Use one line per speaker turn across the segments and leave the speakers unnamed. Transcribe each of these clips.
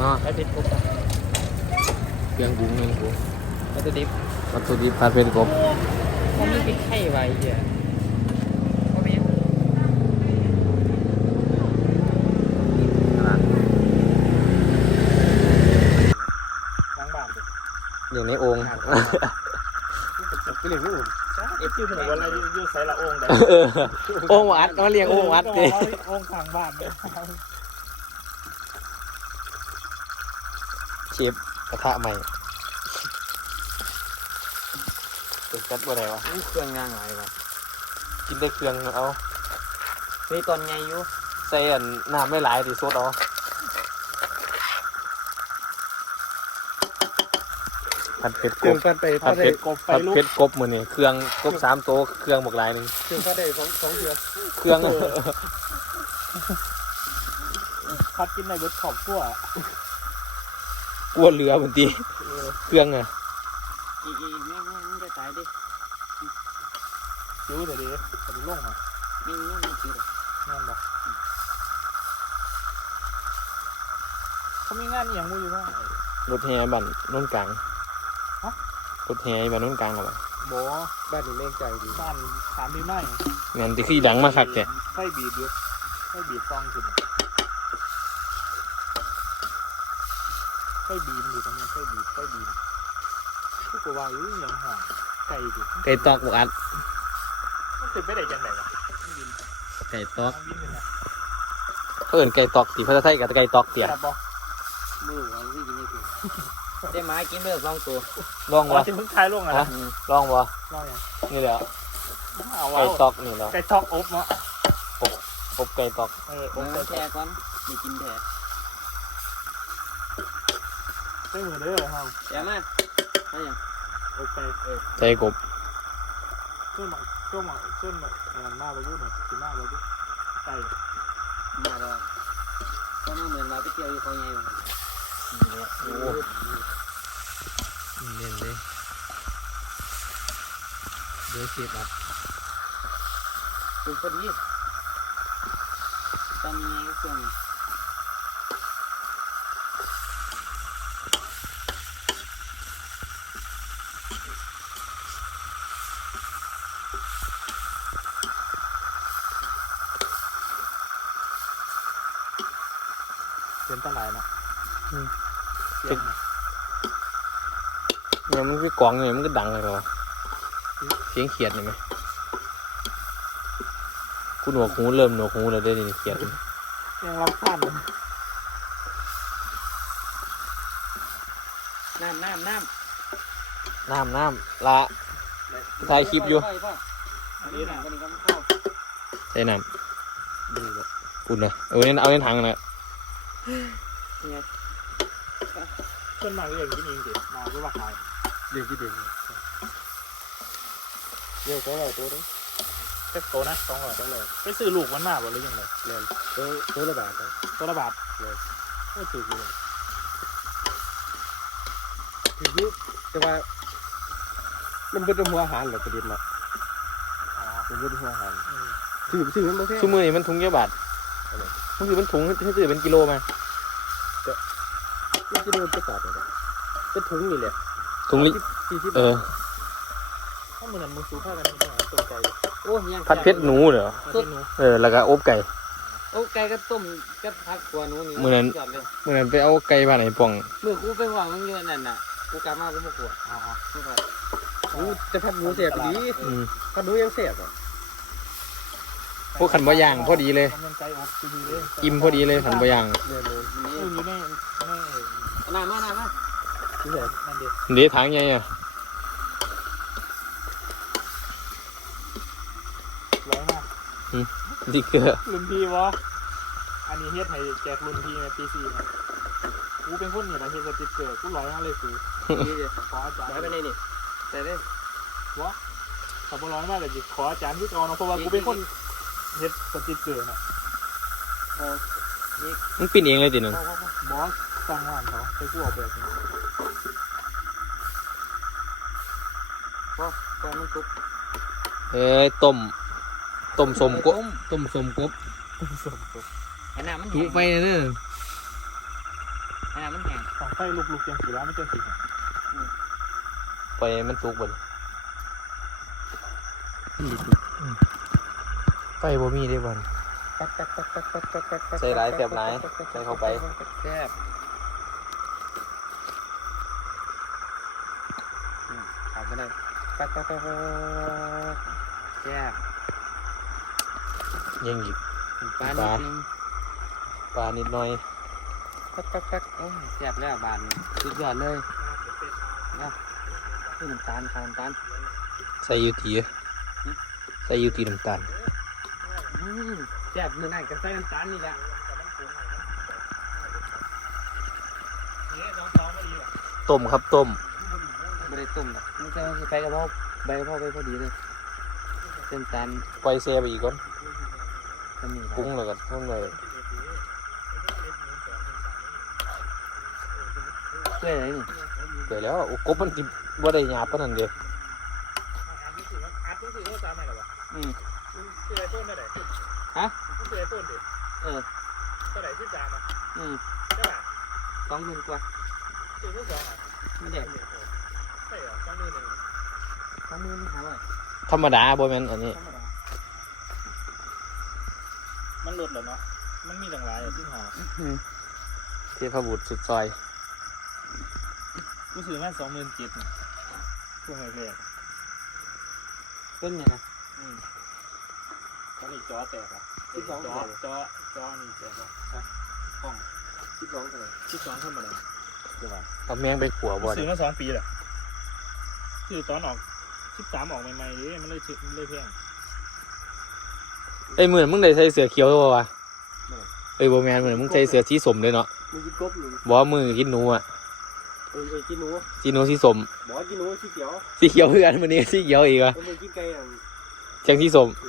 ใช้เพชรกบ
เครื่องบุ้งหนึ่งบุ้ง
วัตถุดิบ
วัตถุดิบผัดเพชรกบ
มันมีพริกไทยไว้เหี้ยก็มีล้างบานดิ
อยู่ในโอ่ง
ก็เรียกว่าเอฟซีผมว่าเราอยู่ใส่ละองค์ได้
โอ่งวัดมาเรียงโอ่งวัดดิ
องค์ข้างบ้านเนี่ย
เชฟกระทะใหม่เป็นแซ่บอะไรวะ
เครื่องงานอะไรวะ
กินได้เครื่องเอา
มีตอนไงอยู่
ใส่น้ำไม่หลายดิซดเอาผัดเผ็ดกบ
ผัดเผ็ดกบไฟ
ผัด
ลุก
เผ็ดกบมือนี่เครื่องกบ3 โต๊ะเครื่องบักหลายหนึ่ง
เครื่องผัดได้สองเดือน
เครื่อง
ผัดกินในเบิร์ดขอบขั้ว
กลัวเหลือเหมือนตีเครื่องอ่ะ
อีแม่งจะตายดิจิ้วเดี๋ยวดิจะดูล่งอ่ะไม่จิ้วเลยงานบอกเขามีงานอย่างมูอยู่บ้าง
รถแห่บันนุ่นกลาง
ฮะ
รถแห่บันนุ่นกลางอะไร
บอบ้านนี้เล่นใจดีบ้านถามพี่ไม่
งานที่ขี้ดังมากครับแก
ไฟบีบเยอะไฟบีบฟองขึ้นไฟบีมอยู่ตรงนี้ไฟบีมทุกว่าอยู่อย่างห่างไก่ดิ
ไก่ตอกบักอัด
มันเป็นไปได้ยังไงวะ
ไก่ตอก
มันบินเลยนะ
เพิ่นไก่ตอกตีภาษาไทยกับไก่ตอกเตี๋ย
ครับบอมือวันที่กินนี่คือได้ไม้กินไปสองตัว
ลอง
อ๋อ
วะ
ที่เพิ่งคลายลงอ่ะนะ
ลองวะ
ลองยัง
นี่แหละ
เอา
ไก่ตอกนี่แหละ
ไก่ทอกอบเนาะ
อบไก่ตอก
อบไก่แช่ก่อนไม่กินแท้ใช้มือเด้อเฮาแย่มากใช่ยังอบไก่
ไก่กบ
ช่วยมาอันมาบ่รู้หน่อยกินมาบ่รู้ไก่มาแล้วก็น่าเหมือนเราไปเที่ยวอยู่เขาใหญ่เลย
โอ้เน้นเลยเดี๋ยวเสียบอัด
คือพอดีตอนนี้ช่วงเป็นตั้งหลายเนาะเสียง
เนี่ยมันคือกล่องเนี่ยมันก็ดังเลยเหรอเสียงเขียดเห็นไหมกูหนวกหูเริ่มหนวกหูแล้วได้ยินเขียด
ยังรับข้าม
น้ำละถ่ายคลิปอยู่ใส่น้ำอุ่นนะเอาเน้นถังนะ
ต้นไม้เองกินเองสิมาก็ว่าขายเด็กที่เด็กเดี๋ยวตัวอะไรตัวนี้แค่โตนะ200ไปซื้อลูกมันมาบ่หรือยังไงเนี่ยตัวละบาทนะตัวละบาทเลยโอ้ถูกเลย
คือแต่ว่ามันเป็นหัวอาหารเหรอประเด็นเนาะมันเป็นหัวอาหารซื้อมันไม่แพง
ชั่วโมงนี้มันถุงเยอะบาทมันคือมันถุงให้ซื้อเป็นกิโลมา
มันจะโดนประกาศอะไรเป็นถุงนี่แหละ
ถุงนี้
40
ถ้าเหมือนมึงสูผ้ากันนี่ก็ตกใจโอ้ยัง
ผัดเพชรหนูเหรอแล้วก็อบไก่
โอ้ไก่ก็ต้มก็พักกว่านู้นนี่
เมื่อนั้นไปเอาไก่บ้านไอ้ป่อง
เมื่อกูไปหวังมึงอยู่นั่นน่ะกูกลับมากูไม่กลัวอ๋อไม่กลัว
จะพัดหนูเสียบดีพัดหนูยังเสียบอ่ะ
พวกขันบะย่างพอดีเลย
มันไก่อบดีเลย
อิ่มพอดีเลยขันบะย่าง
เนี่ยเลย
อยู่ในน้ำมา
ที่ไหน
นั่นเดียว
เดี๋ยวถังไงอ่ะ
ร้อยมาก
ดิเกอร์
รุ่นพี่วะอันนี้เฮ็ดให้แจกรุ่นพี่ในปี4นะกูเป็นคนนี่แหละเฮ็ดสติ๊กเกอร์กูร้อยมาเลยกูขออาจารย์
ร้อยไปเลยนี่แต่ได้
ถ้าบ่ร้อยมากเลยจิขออาจารย์คือเก่าเนาะเพราะว่ากูเป็นคนเฮ็ดสติ๊กเกอร์น่ะ
มันปิ้นเองเลยติหนึ่ง
บอสสร้างร้านเขาไปกูออกแบบนี้ก็มันซุป
ต้มสมกบต้มสมกบ
ไอ้น้ำมัน
ถูไปเนอะ
ไอ้น้ำมันไฟลุกๆยังสีแล้วไม่เจอสี
ไปมันสุกบ่ไฟบ่มีได้บ่ใส่หลายแซ่บหลายใส่เข้าไป
แซ่บขาดไม่ได้แซ่บ
ยังอีก
ปลานิดนึง
ปลานิดหน่อย
โอ้ยแซ่บแล้วบานสุดยอดเลยนะนี่น้ำตาลค่ะน้ำตาล
ใส่อยู่ที่ใส่อยู่ที่น้ำตาล
แซ่บเมื่อไหร่ก็ใส่น้ำตาลนี่แหละ
ต้มครับต้ม
ไม่ได้ต้มหรอกมันจะไปกระเพาะใบกระเพาะไปพอดีเลยเส้นตาล
ปล่อยแซ่ไปอีกก่อน
ก็มี
ปรุงแล้วก็ปรุงเลย
เพื่ออะไรนี่
เดี๋ยวแล้วโอ้กบมันกินบ่ได้หยาบปานนั้นเด้อ
อืม
คือไอโฟนได้ไหน
ฮะ
คือไอโฟนดิ
เออ
เท่าไหร่ที่3อ่ะ
อืม
ใช่ป่ะ
20,000 กว่า
คือมือ2อ่ะ
ไม่ได้
ใช่เหรอ20,000
20,000หาไว้
ธรรมดาบ่แม่นอันนี้
ธรรมดา
มันหลุดเหรอเนาะมันมีต่างหลายที่หา
เทพบุตรสุดซอย
กูซื้อมา27,000ช่วงแรก
เป็นไงนะ
ตอนนี้จอแตกอ่ะจอนี่แตกอ่ะห้อง
12เท่าไหร่
12ธรรมดา
เดี๋ยวว่า
เอาแมงไปขัวบ่
ซื้
เนี่
อย มา2 ปีแหละคือตอนออก13ออกใหม่ๆดิมันเลยแพง
เอ้ยมื้อนั้นมึงได้ใส่เสื้อเขียวบ่วะเอ้ยบ่แม่นมื้อนั้นมึงใส่เสื้อสีส้มเลยเนาะ
มึงกินกบหรือ
บ่ว่ามือกินหนูอ่ะ
กินหนู
สีหนูสีส้ม
บอกว่ากินหนูสีเขียว
สีเขียวคือกันมื้อนี้สีเขียวอีกอ่ะ
แล้วมึงกินไก่อย่าง
แจงสีส้ม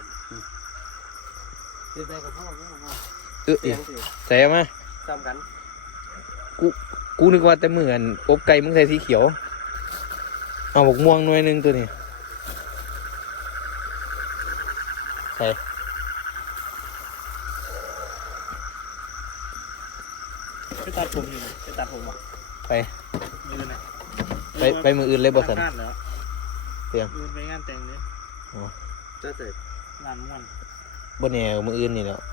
เดี๋ยวไปกับพ่อแม่ของพ่อ
เอ้ย
เสียงสิ
ใส่มา
จำกัน
กูนึกว่าแต่มื้ออันอบไก่มึงใส่สีเขียวเอาบกม่วงหน่วยนึงตัวนี้ใส่
ไปตัดผมอยู่ไปตัดผมอ่ะ
ไป
มือน่ะ
ไปมื้ออื่นเลยบ่ซั่น
งานเหรอ
เสียง
มือไปงานแต่งเนี่ย
เจ้าเสร็จ
งานม่วน
บ่แน่มื้ออื่นนี่แหล้ว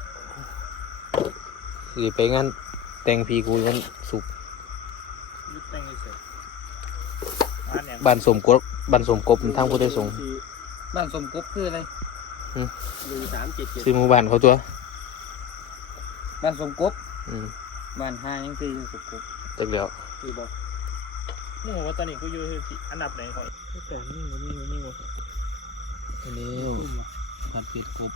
สิไปงานแต่งพี่กูวันศุกร์
ยุดแต่งเสร็จงานอย่าง
บ้านสมกบทางพุทธสงฆ์
บ้านสมกบคืออะไร
ซื้อหมู่บ้านเขาตัว
บ้านสมกบ
อืม
บ้านห้ายังตีสมกบ
จักแล้ว
คือบอก
มึงบอกว่าตอนนี้กูอยู่ที่อันดับไหนก่อนแต่นี่วะ
เร็วผัดเผ็ดกบ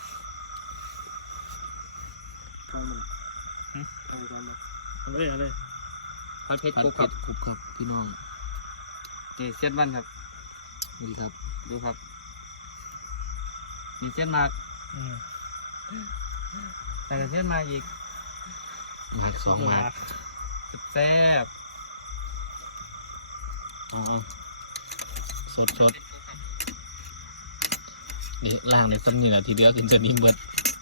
เข้ามันเข้าไปกันมา
ทำอะไรอะไร
พัดเพชร
ผัด
กบค
เผ็
รับ
ดกบครับพี่น้อง
นี่เส้นวันครับ
สวัสดีครับ
ดูครับมีเส้นมากแต่เส้นมาอีก
หมาก2หมาก
แซ่บ
เอาสดนี่ล่างในซ้ำนี่แหละทีเดียวกินจะนิ่มเบิด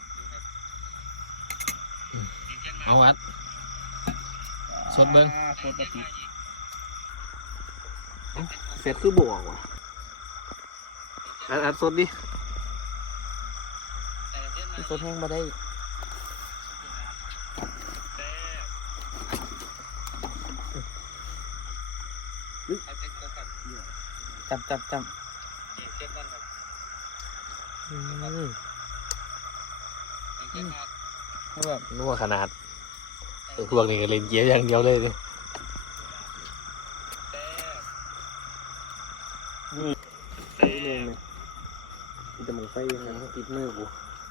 เอาวัดสดเบิ้ง
โคตรติด
เสร็จคือบวกว่ะอัดสดดิสดแห้งมาได้
จำเขาแบบ
นัวขนาดพวกนี้ก็เล่นเกี๊ยวอย่างเดียวเลยดู
ไฟเองเลยจะมันไฟยังไงติดมือกู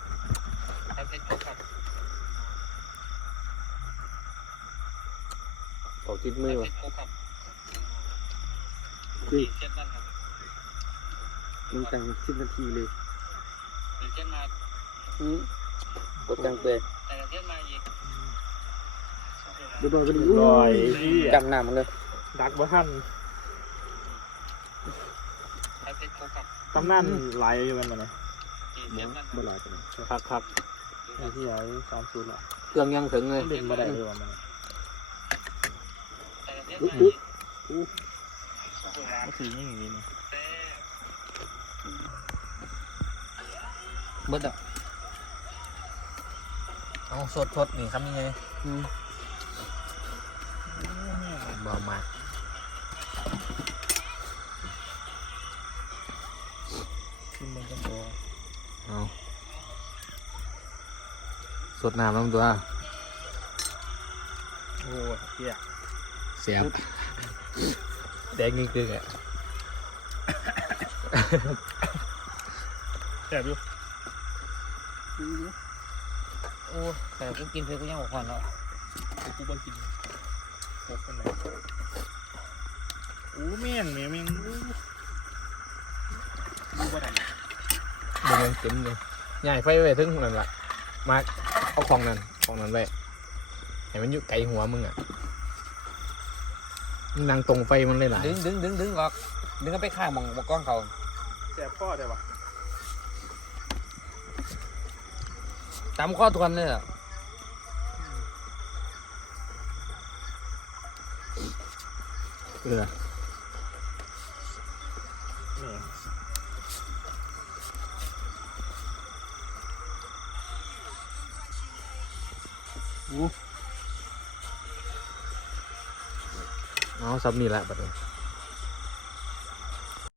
ตกติดมือว่ะ
คือมึงตั้ง10 นาทีเลยกดจังเปยเดี๋ยวไปดิ
ลอยที่
จำหน้ามันเลย
ดักบ่ทันตำนานหลายอยู่มันมาเนี่ย
บ่หลายจัง
ครับไอ้ที่ไหน30ละ
เครื่องยังถึงเลย
เล่นมาได้เลยวันมันก็ถืออย่างนี้นะ
เบิดอ่ะเอาสดนี่ครับนี่ไงบ่มา
ขึ้นบนต้นตัว
เอาสดน้ำน้ำตัว
โอ้เหี้ย
เสียบแดงยิ่งกึ่งอ่ะ
แซ่บอยู่
โอ้แต่กูกินเพื่อกูยังบอกก่อนแล้ว
กูบ่กินพกกันไหนโอ้แม่งดูบ่ได้
มึงยังเต็มเลยใหญ่ไฟไว้ถึงนั่นละมาเอาของนั้นไว้ให้มันอยู่ไกลหัวมึงอ่ะมึงนั่งตรงไฟมันเลยหลาย
ดึงออกดึงก็ไปข้างมองกล้องเขา
แซ่บพ่อได้ปะ
ตามข้อทวนเลยอ่ะ
เออ
แม่ง
เอาซับนี่แหละบัดนี้